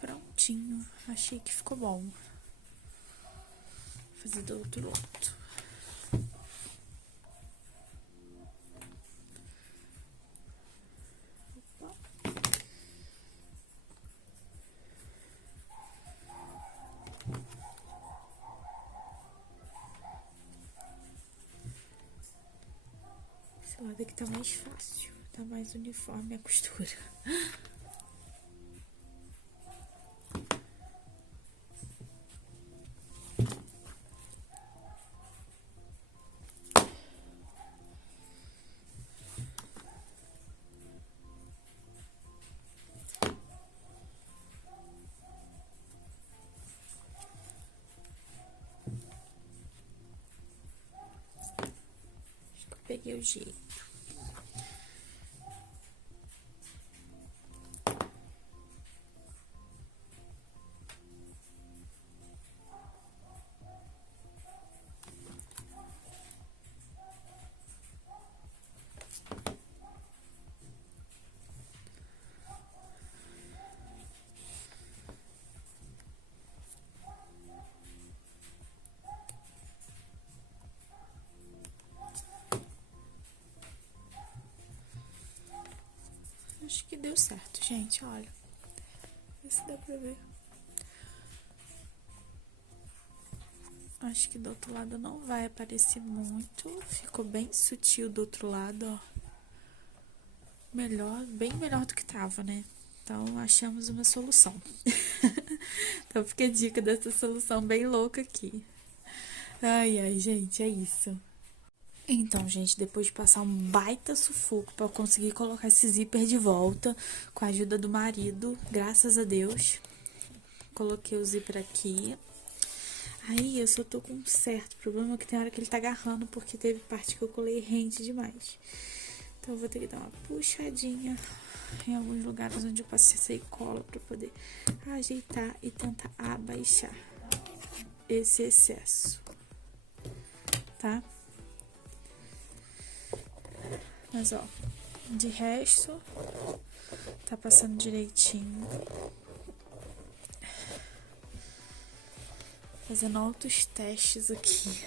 Prontinho, achei que ficou bom. Vou fazer do outro lado. Esse lado aqui tá mais fácil, tá mais uniforme a costura. Peguei o jeito. Acho que deu certo, gente, olha. Vê se dá pra ver. Acho que do outro lado não vai aparecer muito. Ficou bem sutil do outro lado, ó. Melhor, bem melhor do que tava, né? Então, achamos uma solução. Então, fica a dica dessa solução bem louca aqui. Ai, ai, gente, é isso. Então, gente, depois de passar um baita sufoco pra eu conseguir colocar esse zíper de volta, com a ajuda do marido, graças a Deus, coloquei o zíper aqui. Aí, eu só tô com um certo problema que tem hora que ele tá agarrando, porque teve parte que eu colei rente demais. Então, eu vou ter que dar uma puxadinha em alguns lugares onde eu passei cola pra poder ajeitar e tentar abaixar esse excesso, tá? Mas, ó, de resto, tá passando direitinho. Fazendo altos testes aqui.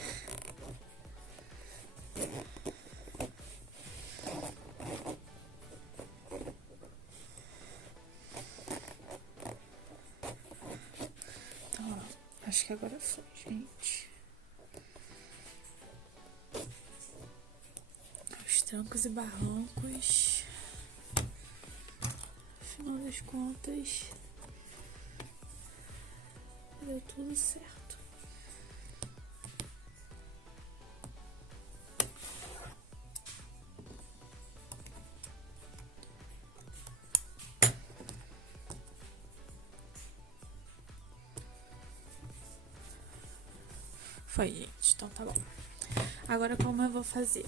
Então, ó, acho que agora foi, gente. Os trancos e barrancos. Afinal das contas, deu tudo certo. Foi, gente. Então tá bom. Agora, como eu vou fazer?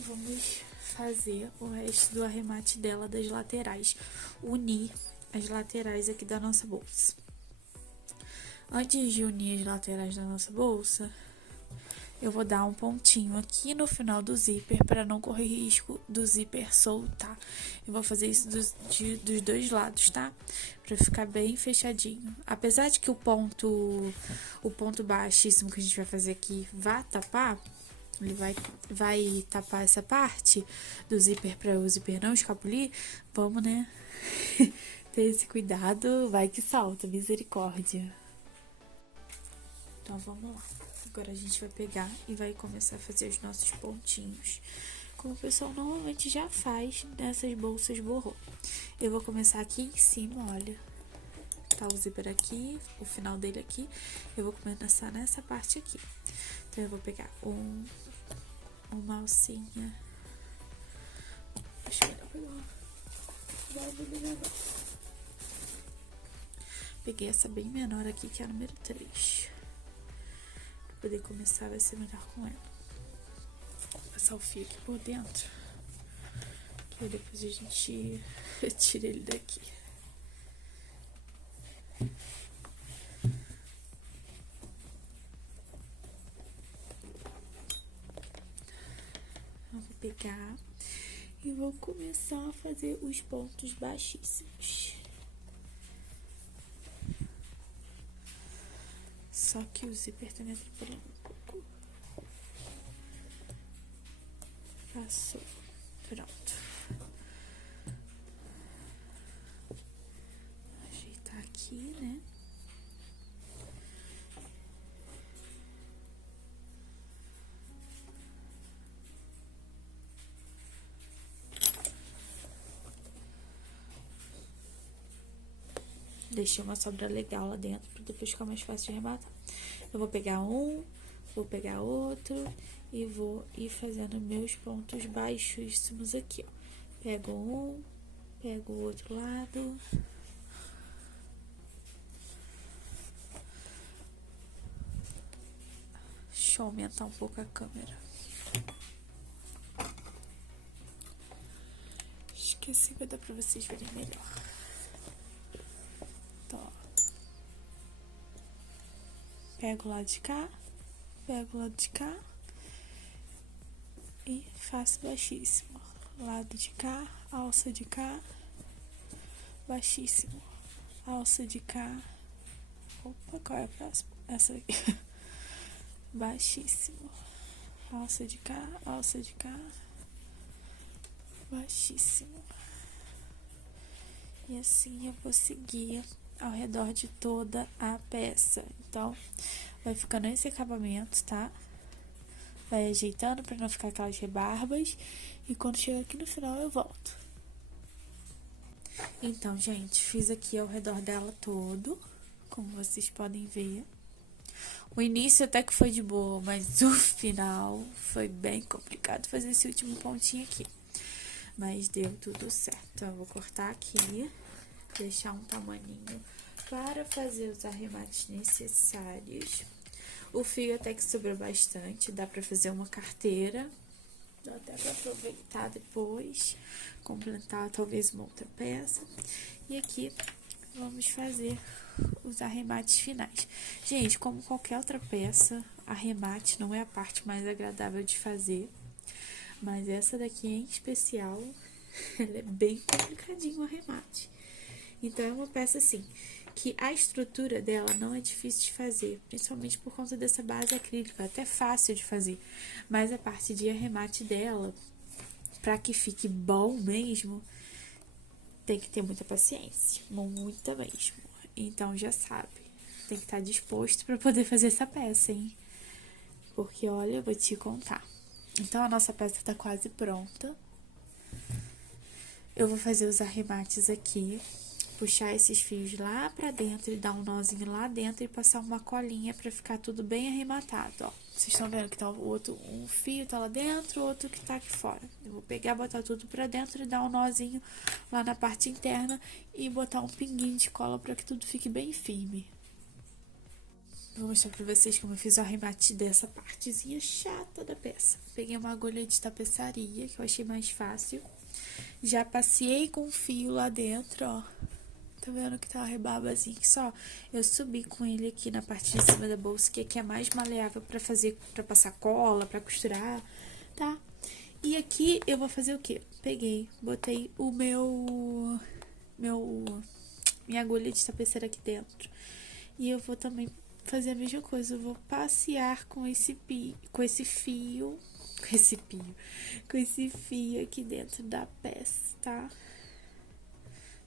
Vamos fazer o resto do arremate dela das laterais. Unir as laterais aqui da nossa bolsa. Antes de unir as laterais da nossa bolsa, eu vou dar um pontinho aqui no final do zíper para não correr risco do zíper soltar. Eu vou fazer isso dos dois lados, tá? Para ficar bem fechadinho. Apesar de que o ponto baixíssimo que a gente vai fazer aqui vai tapar, ele vai tapar essa parte do zíper para o zíper não escapulir. Vamos, né? Ter esse cuidado, vai que salta, misericórdia. Então, vamos lá. Agora a gente vai pegar e vai começar a fazer os nossos pontinhos, como o pessoal normalmente já faz nessas bolsas borrô. Eu vou começar aqui em cima, olha. Tá o zíper aqui, o final dele aqui. Eu vou começar nessa parte aqui. Então, eu vou pegar uma alcinha. Acho melhor pegar. Peguei essa bem menor aqui, que é a número 3. Pra poder começar, vai ser melhor com ela. Vou passar o fio aqui por dentro. Que aí depois a gente tira ele daqui. Eu vou pegar e vou começar a fazer os pontos baixíssimos. Só que o zíper tá me atrapalhando um pouco. Passou. Pronto. Ajeitar aqui, né? Deixei uma sobra legal lá dentro para depois ficar mais fácil de arrematar. Eu vou pegar um, vou pegar outro e vou ir fazendo meus pontos baixíssimos aqui, ó. Pego um, pego o outro lado. Deixa eu aumentar um pouco a câmera. Esqueci, vai dar pra vocês verem melhor. Pego o lado de cá, pego o lado de cá e faço baixíssimo. Lado de cá, alça de cá, baixíssimo. Alça de cá. Opa, qual é a próxima? Essa aqui. Baixíssimo. Alça de cá, baixíssimo. E assim eu vou seguir ao redor de toda a peça. Então, vai ficando esse acabamento, tá? Vai ajeitando pra não ficar aquelas rebarbas. E quando chega aqui no final, eu volto. Então, gente, fiz aqui ao redor dela todo, como vocês podem ver. O início até que foi de boa, mas o final foi bem complicado fazer esse último pontinho aqui. Mas deu tudo certo. Então, eu vou cortar aqui, deixar um tamaninho para fazer os arremates necessários. O fio até que sobrou bastante, dá pra fazer uma carteira. Dá até pra aproveitar depois, completar talvez uma outra peça. E aqui vamos fazer os arremates finais. Gente, como qualquer outra peça, arremate não é a parte mais agradável de fazer. Mas essa daqui em especial, ela é bem complicadinho o arremate. Então, é uma peça assim, que a estrutura dela não é difícil de fazer, principalmente por conta dessa base acrílica, é até fácil de fazer. Mas a parte de arremate dela, para que fique bom mesmo, tem que ter muita paciência, muita mesmo. Então, já sabe, tem que estar disposto para poder fazer essa peça, hein? Porque, olha, eu vou te contar. Então, a nossa peça tá quase pronta. Eu vou fazer os arremates aqui, puxar esses fios lá pra dentro e dar um nozinho lá dentro e passar uma colinha pra ficar tudo bem arrematado, ó. Vocês estão vendo que tá um fio tá lá dentro, o outro que tá aqui fora. Eu vou pegar, botar tudo pra dentro e dar um nozinho lá na parte interna e botar um pinguinho de cola pra que tudo fique bem firme. Vou mostrar pra vocês como eu fiz o arremate dessa partezinha chata da peça. Peguei uma agulha de tapeçaria, que eu achei mais fácil. Já passei com o fio lá dentro, ó. Tá vendo que tá uma rebarbazinha que só eu subi com ele aqui na parte de cima da bolsa, que aqui é mais maleável pra fazer, pra passar cola, pra costurar, tá? E aqui eu vou fazer o quê? Peguei, botei o minha agulha de tapeceira aqui dentro. E eu vou também fazer a mesma coisa, eu vou passear com esse fio aqui dentro da peça, tá?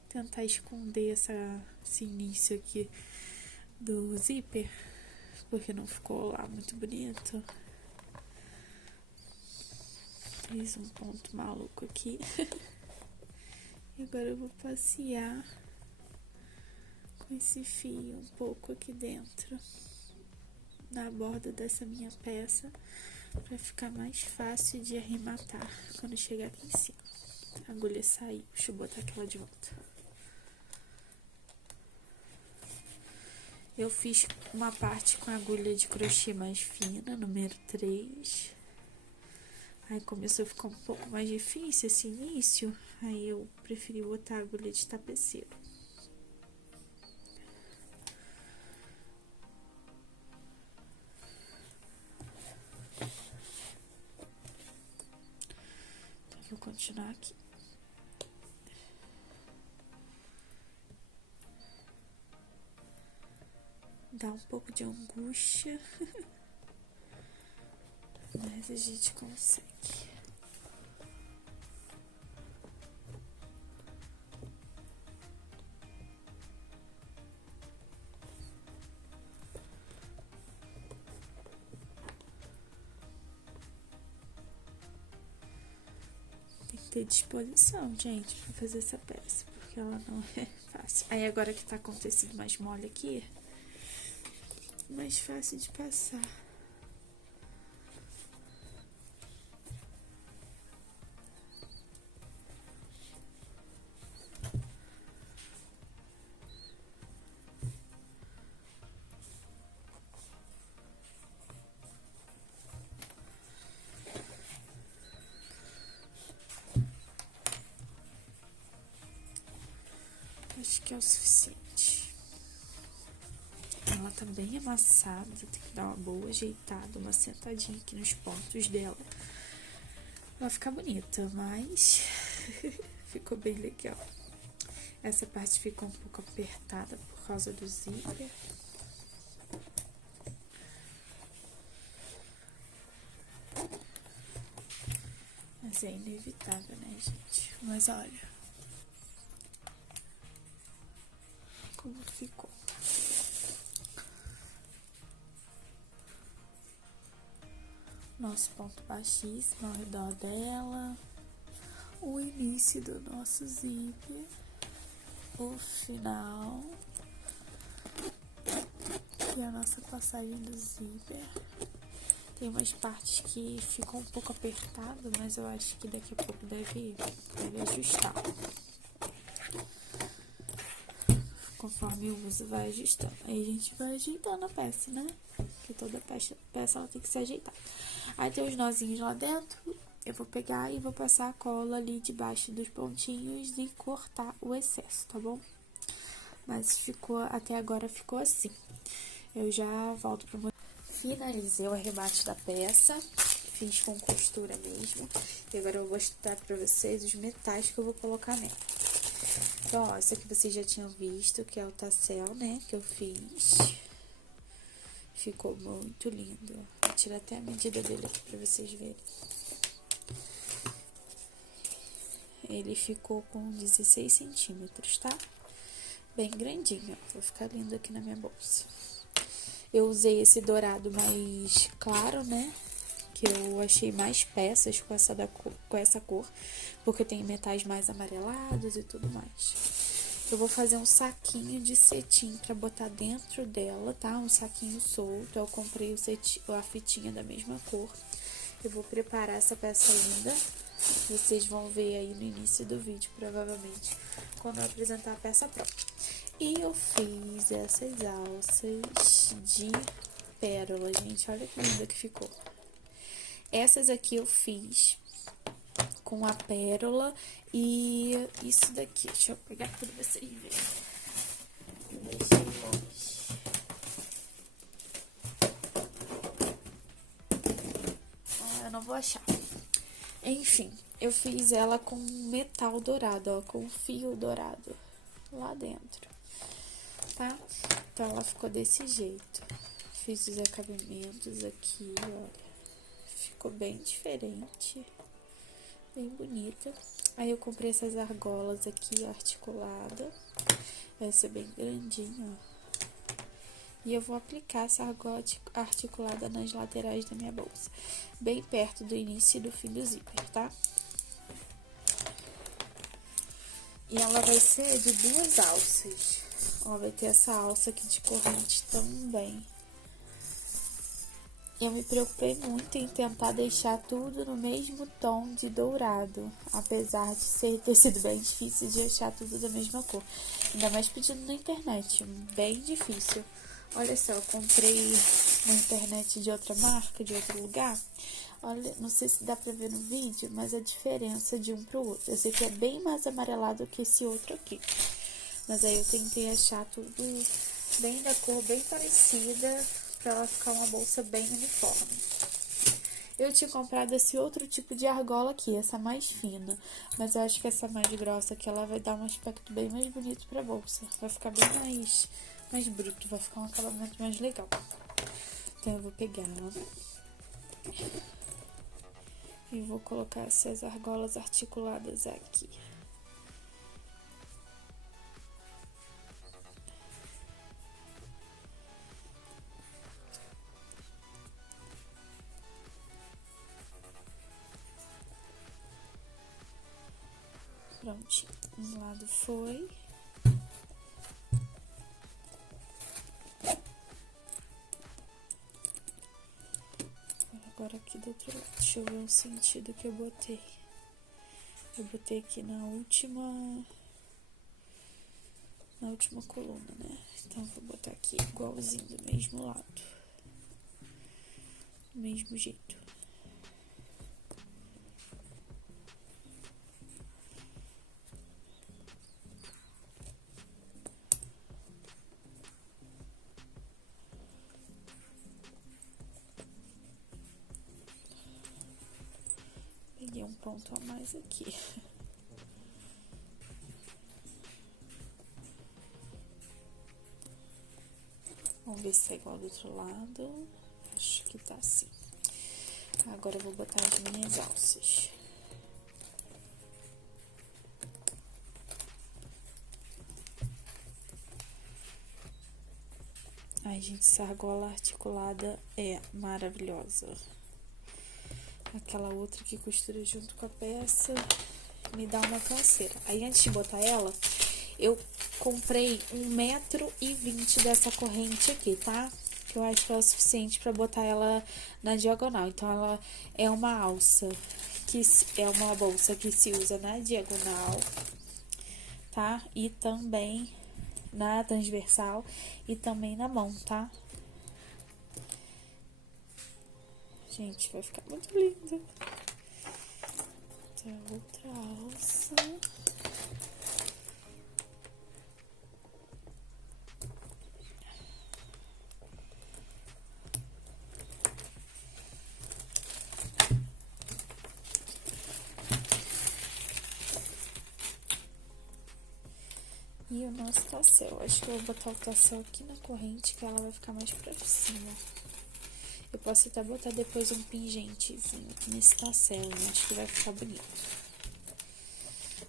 Tentar esconder esse início aqui do zíper, porque não ficou lá muito bonito. Fiz um ponto maluco aqui. E agora eu vou passear com esse fio um pouco aqui dentro, na borda dessa minha peça, pra ficar mais fácil de arrematar quando chegar aqui em cima. A agulha saiu, deixa eu botar aquela de volta. Eu fiz uma parte com a agulha de crochê mais fina, número 3. Aí começou a ficar um pouco mais difícil esse início, aí eu preferi botar a agulha de tapeceiro. Então, vou continuar aqui. Dá um pouco de angústia, mas a gente consegue. Tem que ter disposição, gente, pra fazer essa peça, porque ela não é fácil. Aí agora que tá com o tecido mais mole aqui, mais fácil de passar. Acho que é o suficiente. Ela tá bem amassada, tem que dar uma boa ajeitada, uma sentadinha aqui nos pontos dela. Vai ficar bonita, mas ficou bem legal. Essa parte ficou um pouco apertada por causa do zíper. Mas é inevitável, né, gente? Mas olha como ficou. Nosso ponto baixíssimo ao redor dela, o início do nosso zíper, o final e a nossa passagem do zíper. Tem umas partes que ficam um pouco apertado, mas eu acho que daqui a pouco deve ajustar. Conforme o uso vai ajustando. Aí a gente vai ajeitando a peça, né? Porque toda peça ela tem que ser ajeitada. Aí tem os nozinhos lá dentro. Eu vou pegar e vou passar a cola ali debaixo dos pontinhos e cortar o excesso, tá bom? Mas até agora ficou assim. Eu já volto pra mostrar. Finalizei o arremate da peça. Fiz com costura mesmo. E agora eu vou mostrar pra vocês os metais que eu vou colocar nela. Então, ó, isso aqui vocês já tinham visto, que é o tassel, né, que eu fiz. Ficou muito lindo. Vou tirar até a medida dele aqui pra vocês verem. Ele ficou com 16 centímetros, tá? Bem grandinho, ó. Vai ficar lindo aqui na minha bolsa. Eu usei esse dourado mais claro, né? Que eu achei mais peças com essa cor, porque tem metais mais amarelados e tudo mais. Eu vou fazer um saquinho de cetim pra botar dentro dela, tá? Um saquinho solto. Eu comprei a fitinha da mesma cor. Eu vou preparar essa peça linda. Vocês vão ver aí no início do vídeo, provavelmente, quando eu apresentar a peça pronta. E eu fiz essas alças de pérola, gente. Olha que linda que ficou. Essas aqui eu fiz com a pérola e isso daqui. Deixa eu pegar pra vocês verem. Eu deixei longe. Eu não vou achar. Enfim, eu fiz ela com metal dourado, ó, com fio dourado lá dentro, tá? Então, ela ficou desse jeito. Fiz os acabamentos aqui, ó. Ficou bem diferente, bem bonita. Aí, eu comprei essas argolas aqui, articulada. Vai ser bem grandinha, ó. E eu vou aplicar essa argola articulada nas laterais da minha bolsa, bem perto do início e do fim do zíper, tá? E ela vai ser de 2 alças. Ó, vai ter essa alça aqui de corrente também. Eu me preocupei muito em tentar deixar tudo no mesmo tom de dourado, apesar de ter sido bem difícil de achar tudo da mesma cor. Ainda mais pedindo na internet, bem difícil. Olha só, eu comprei na internet de outra marca, de outro lugar. Olha, não sei se dá pra ver no vídeo, mas a diferença de um pro outro. Esse aqui é bem mais amarelado que esse outro aqui. Mas aí eu tentei achar tudo bem da cor, bem parecida, pra ela ficar uma bolsa bem uniforme. Eu tinha comprado esse outro tipo de argola aqui, essa mais fina. Mas eu acho que essa mais grossa aqui, ela vai dar um aspecto bem mais bonito pra bolsa. Vai ficar bem mais bruto, vai ficar um acabamento mais legal. Então, eu vou pegar e vou colocar essas argolas articuladas aqui. Prontinho, um lado foi. Agora aqui do outro lado, deixa eu ver o sentido que eu botei. Eu botei aqui na última coluna, né? Então, vou botar aqui igualzinho, do mesmo lado. Do mesmo jeito. Peguei um ponto a mais aqui. Vamos ver se tá igual do outro lado. Acho que tá assim. Agora eu vou botar as minhas alças. Ai, gente, essa argola articulada é maravilhosa. Aquela outra que costura junto com a peça me dá uma canseira. Aí, antes de botar ela, eu comprei 1,20 m dessa corrente aqui, tá? Que eu acho que é o suficiente pra botar ela na diagonal. Então, ela é uma alça, que é uma bolsa que se usa na diagonal, tá? E também na transversal e também na mão, tá? Gente, vai ficar muito lindo. Outra alça. E o nosso tassel. Acho que eu vou botar o tassel aqui na corrente, que ela vai ficar mais pra cima. Eu posso até botar depois um pingentezinho aqui nesse tassel, né? Acho que vai ficar bonito.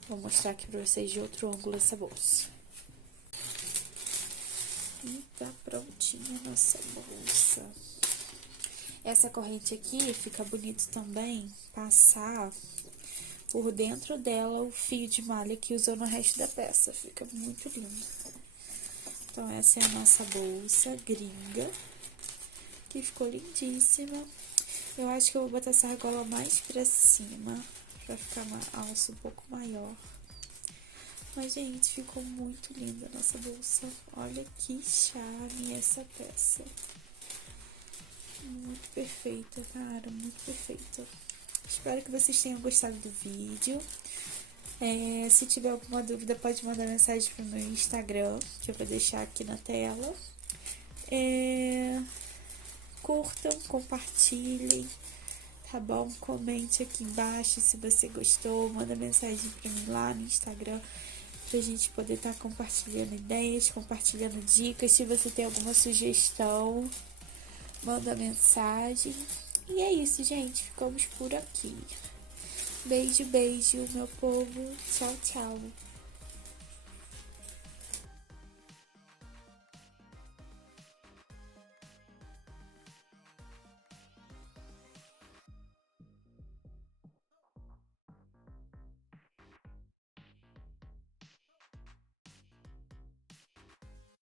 Vou mostrar aqui pra vocês de outro ângulo essa bolsa. E tá prontinha a nossa bolsa. Essa corrente aqui fica bonito também passar por dentro dela o fio de malha que usou no resto da peça. Fica muito lindo. Então, essa é a nossa bolsa gringa, que ficou lindíssima. Eu acho que eu vou botar essa argola mais pra cima, pra ficar uma alça um pouco maior. Mas, gente, ficou muito linda a nossa bolsa. Olha que charme essa peça. Muito perfeita, cara, muito perfeita. Espero que vocês tenham gostado do vídeo. Se tiver alguma dúvida, pode mandar mensagem pro meu Instagram, que eu vou deixar aqui na tela. Curtam, compartilhem, tá bom? Comente aqui embaixo se você gostou, manda mensagem pra mim lá no Instagram, pra gente poder estar compartilhando ideias, compartilhando dicas. Se você tem alguma sugestão, manda mensagem. E é isso, gente. Ficamos por aqui. Beijo, beijo, meu povo. Tchau, tchau.